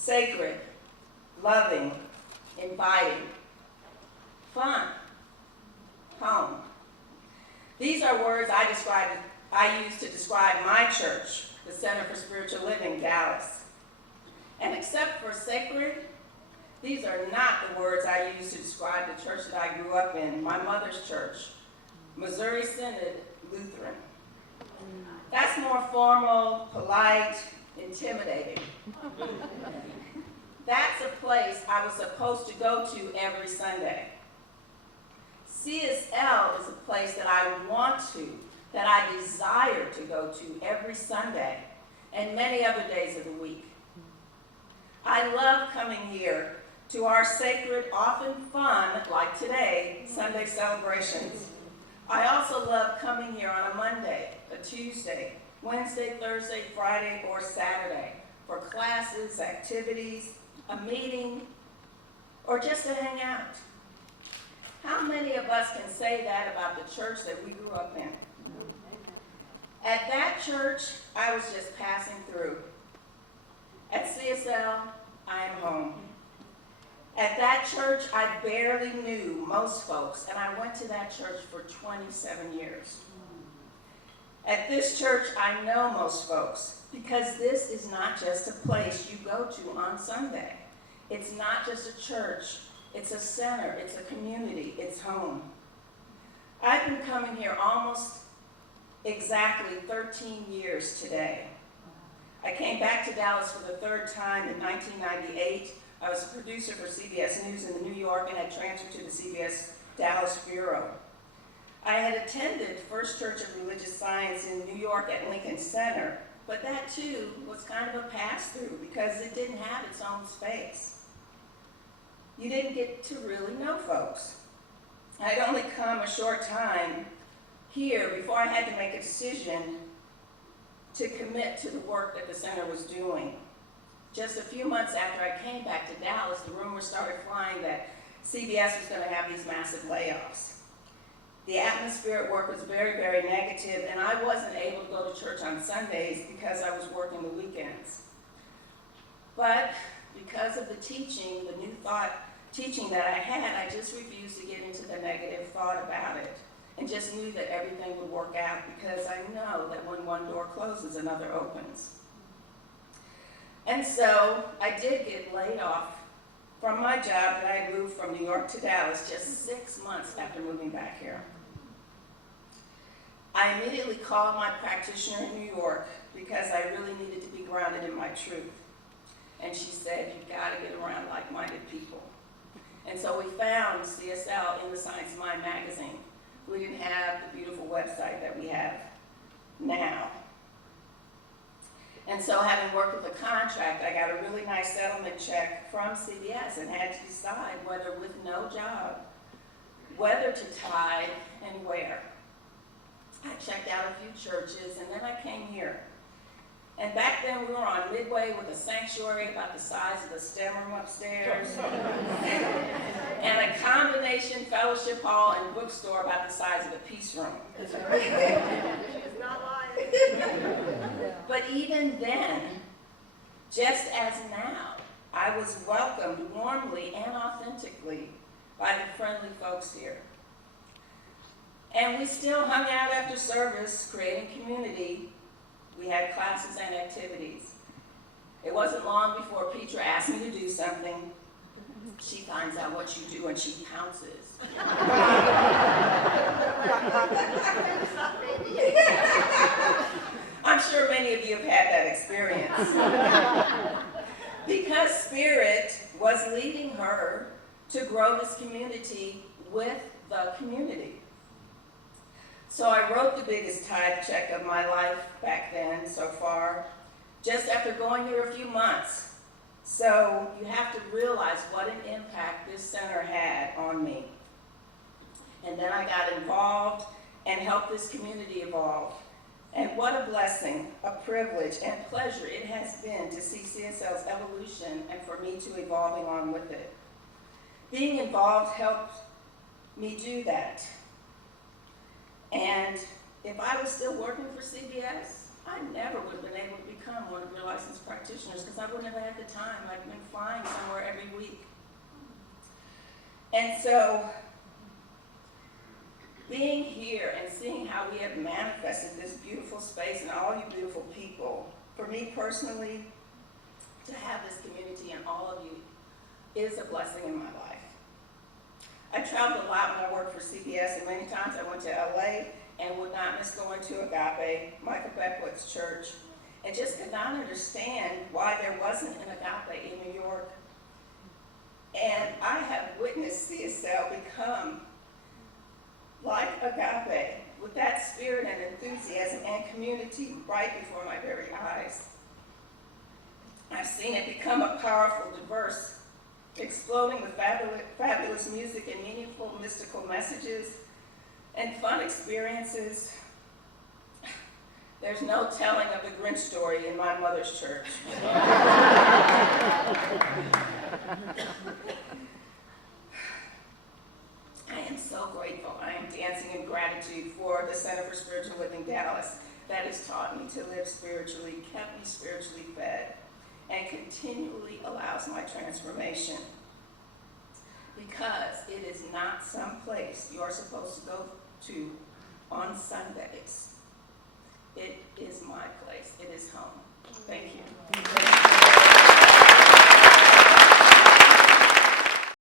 sacred, loving, inviting, fun, home. These are words I use to describe my church, the Center for Spiritual Living, Dallas. And except for sacred, these are not the words I use to describe the church that I grew up in, my mother's church, Missouri Synod Lutheran. That's more formal, polite, intimidating. That's a place I was supposed to go to every Sunday. CSL is a place that I want to, that I desire to go to every Sunday and many other days of the week. I love coming here to our sacred, often fun, like today, Sunday celebrations. I also love coming here on a Monday, a Tuesday, Wednesday, Thursday, Friday, or Saturday for classes, activities, a meeting, or just to hang out. How many of us can say that about the church that we grew up in? At that church, I was just passing through. At CSL, I am home. At that church, I barely knew most folks, and I went to that church for 27 years. At this church, I know most folks, because this is not just a place you go to on Sunday. It's not just a church. It's a center. It's a community. It's home. I've been coming here almost exactly 13 years today. I came back to Dallas for the third time in 1998. I was a producer for CBS News in New York and had transferred to the CBS Dallas Bureau. I had attended First Church of Religious Science in New York at Lincoln Center, but that too was kind of a pass-through because it didn't have its own space. You didn't get to really know folks. I'd only come a short time here before I had to make a decision to commit to the work that the center was doing. Just a few months after I came back to Dallas, the rumors started flying that CBS was going to have these massive layoffs. The atmosphere at work was very, very negative, and I wasn't able to go to church on Sundays because I was working the weekends. But because of the teaching, the new thought teaching that I had, I just refused to get into the negative thought about it and just knew that everything would work out because I know that when one door closes, another opens. And so I did get laid off from my job that I moved from New York to Dallas just 6 months after moving back here. I immediately called my practitioner in New York because I really needed to be grounded in my truth. And she said, you've got to get around like-minded people. And so we found CSL in the Science Mind magazine. We didn't have the beautiful website that we have now. And so having worked with a contract, I got a really nice settlement check from CBS and had to decide whether with no job, whether to tithe and where. I checked out a few churches and then I came here. And back then we were on Midway with a sanctuary about the size of the STEM room upstairs. And a combination fellowship hall and bookstore about the size of the Peace Room. She's not lying. But even then, just as now, I was welcomed warmly and authentically by the friendly folks here. And we still hung out after service, creating community. We had classes and activities. It wasn't long before Petra asked me to do something. She finds out what you do and she pounces. I'm sure many of you have had that experience. Because Spirit was leading her to grow this community with the community. So I wrote the biggest tithe check of my life back then so far, just after going here a few months. So you have to realize what an impact this center had on me. And then I got involved and helped this community evolve. And what a blessing, a privilege, and pleasure it has been to see CSL's evolution and for me to evolve along with it. Being involved helped me do that. And if I was still working for CBS, I never would have been able to become one of your licensed practitioners because I wouldn't have had the time. I've been flying somewhere every week. And so, being here and seeing how we have manifested this beautiful space and all you beautiful people, for me personally, to have this community and all of you is a blessing in my life. I traveled a lot when I worked for CBS, and many times I went to LA and would not miss going to Agape, Michael Beckwith's church, and just could not understand why there wasn't an Agape in New York. And I have witnessed CSL become like Agape, with that spirit and enthusiasm and community right before my very eyes. I've seen it become a powerful, diverse, exploding with fabulous music and meaningful, mystical messages and fun experiences. There's no telling of the Grinch story in my mother's church. I am so grateful. I am dancing in gratitude for the Center for Spiritual Living Dallas that has taught me to live spiritually, kept me spiritually fed, and continually allows my transformation. Because it is not some place you're supposed to go to on Sundays. It is my place. It is home. Thank you.